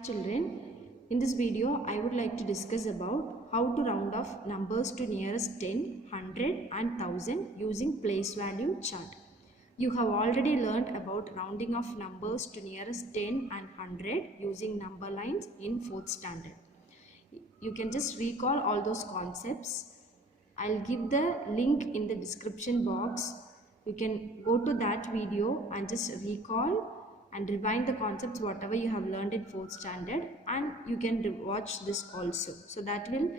Hi children, in this video I would like to discuss about how to round off numbers to nearest 10, 100 and 1000 using place value chart. You have already learnt about rounding off numbers to nearest 10 and 100 using number lines in 4th standard. You can just recall all those concepts. I'll give the link in the description box. You can go to that video and just recall and rewind the concepts whatever you have learned in 4th standard, and you can watch this also. So that will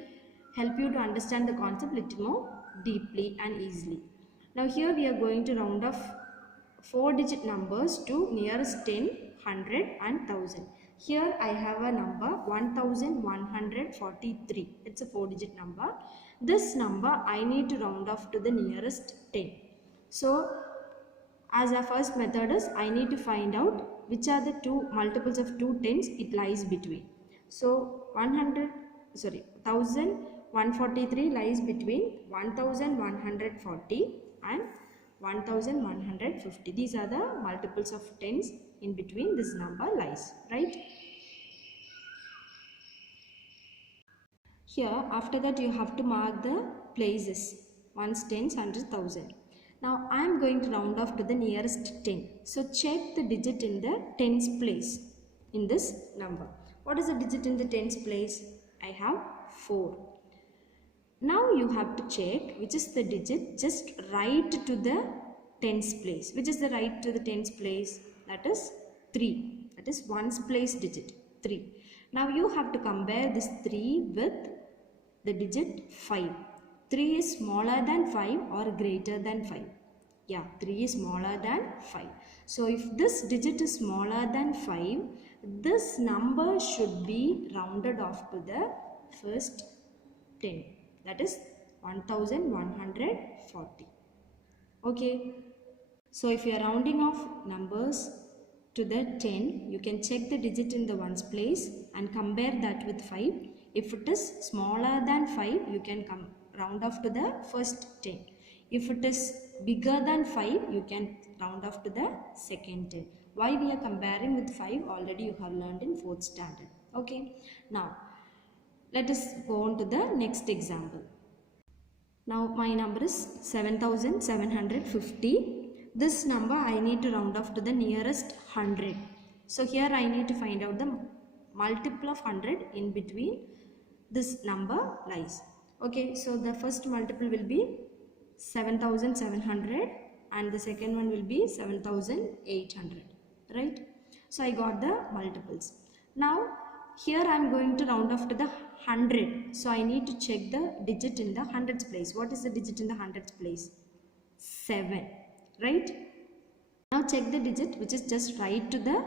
help you to understand the concept little more deeply and easily. Now here we are going to round off 4-digit numbers to nearest 10, 100 and 1000. Here I have a number 1143. It's a 4-digit number. This number I need to round off to the nearest 10. So as our first method is, I need to find out which are the two multiples of two tens it lies between. So 1143 lies between 1140 and 1150. These are the multiples of tens in between this number lies, right? Here after that you have to mark the places, ones, tens, hundreds, thousand. Now I am going to round off to the nearest 10. So check the digit in the tens place in this number. What is the digit in the tens place? I have 4. Now you have to check which is the digit just right to the tens place. Which is the right to the tens place? That is 3. That is ones place digit 3. Now you have to compare this 3 with the digit 5. 3 is smaller than 5 or greater than 5. Yeah, 3 is smaller than 5. So if this digit is smaller than 5, this number should be rounded off to the first 10. That is 1140. Okay. So if you are rounding off numbers to the 10, you can check the digit in the ones place and compare that with 5. If it is smaller than 5, you can round off to the first 10. If it is bigger than 5, you can round off to the second 10. Why we are comparing with 5? Already you have learned in 4th standard. Okay. Now, let us go on to the next example. Now, my number is 7750. This number I need to round off to the nearest 100. So, here I need to find out the multiple of 100 in between this number lies. Okay, so the first multiple will be 7700 and the second one will be 7800, right? So I got the multiples. Now here I am going to round off to the 100. So I need to check the digit in the hundreds place. What is the digit in the hundreds place? 7, right? Now check the digit which is just right to the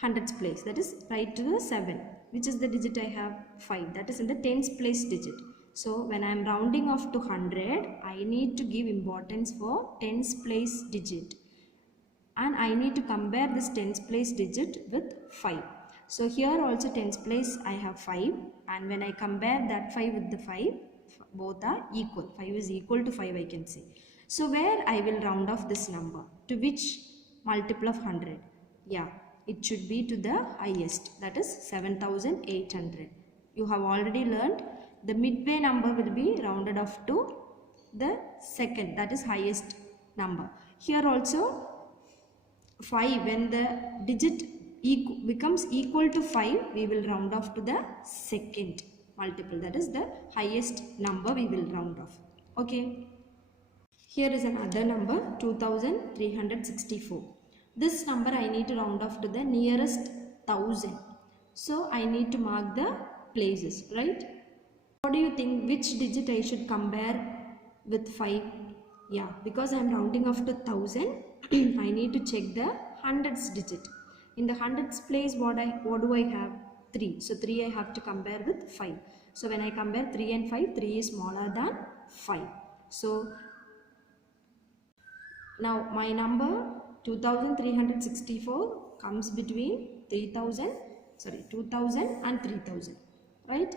hundreds place. That is right to the 7. Which is the digit I have? 5. That is in the tens place digit. So when I am rounding off to 100, I need to give importance for tens place digit. And I need to compare this tens place digit with 5. So here also tens place I have 5. And when I compare that 5 with the 5, both are equal. 5 is equal to 5 I can say. So where I will round off this number? To which multiple of 100? Yeah, it should be to the highest. That is 7800. You have already learned the midway number will be rounded off to the second, that is highest number. Here also 5, when the digit becomes equal to 5, we will round off to the second multiple, that is the highest number we will round off. Okay. Here is another number 2364. This number I need to round off to the nearest 1000. So I need to mark the places, right? What do you think? Which digit I should compare with 5? Yeah, because I am rounding off to 1000, I need to check the hundreds digit. In the hundreds place, what do I have? 3. So 3 I have to compare with 5. So when I compare 3 and 5, 3 is smaller than 5. So now my number 2364 comes between 2000 and 3000, right?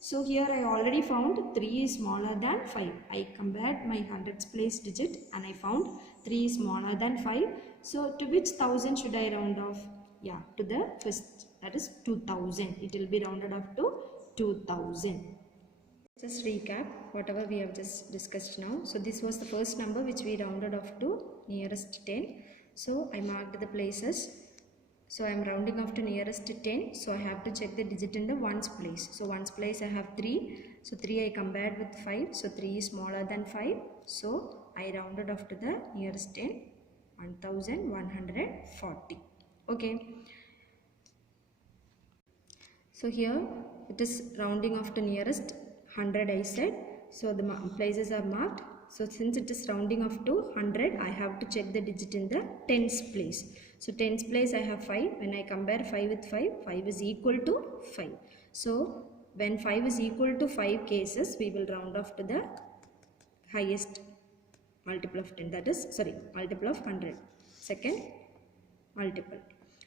So here I already found 3 is smaller than 5. I compared my hundreds place digit and I found 3 is smaller than 5. So to which 1000 should I round off? Yeah, to the first that is 2000. It will be rounded up to 2000. Just recap whatever we have just discussed now. So this was the first number which we rounded off to nearest 10. So I marked the places. So I am rounding off to nearest 10. So I have to check the digit in the ones place. So ones place I have 3. So 3 I compared with 5. So 3 is smaller than 5. So I rounded off to the nearest 10. 1140. Okay. So here it is rounding off to nearest 100 I said. So the places are marked. So since it is rounding off to 100, I have to check the digit in the tens place. So tens place I have 5. When I compare 5 with 5, 5 is equal to 5. So when 5 is equal to 5 cases, we will round off to the highest multiple of 10, that is, sorry, multiple of 100. Second multiple.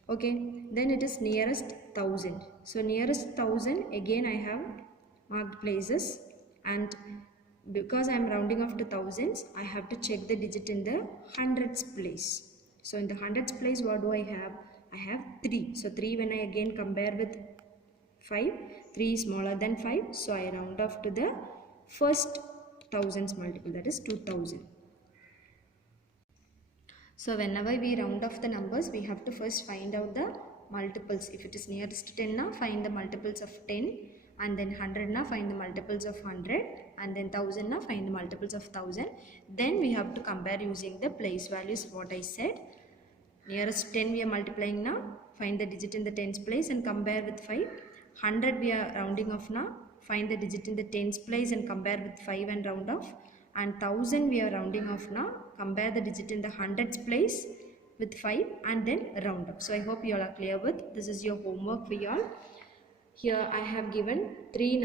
Okay, then it is nearest 1000. So nearest 1000, again I have marked places, and because I am rounding off to thousands, I have to check the digit in the hundreds place. So in the hundreds place, what do I have? I have 3. So 3 when I again compare with 5, 3 is smaller than 5. So I round off to the first thousands multiple, that is 2000. So whenever we round off the numbers, we have to first find out the multiples. If it is nearest to 10 now, find the multiples of 10, and then 100 now, find the multiples of 100, and then 1000 now, find the multiples of 1000. Then we have to compare using the place values, what I said. Nearest 10 we are multiplying now, find the digit in the tens place and compare with 5. 100 we are rounding off now, find the digit in the tens place and compare with 5 and round off. And 1000 we are rounding off now, compare the digit in the hundreds place with 5 and then round up. So I hope you all are clear with this. Is your homework for you all. Here I have given two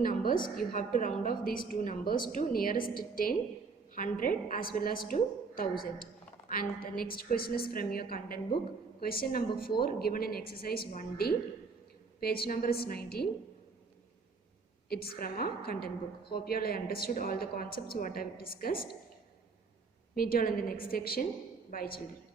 numbers. You have to round off these two numbers to nearest 10, 100 as well as to 1000. And the next question is from your content book. Question number 4 given in exercise 1D. Page number is 19. It's from a content book. Hope you all understood all the concepts what I have discussed. Meet you all in the next section. Bye children.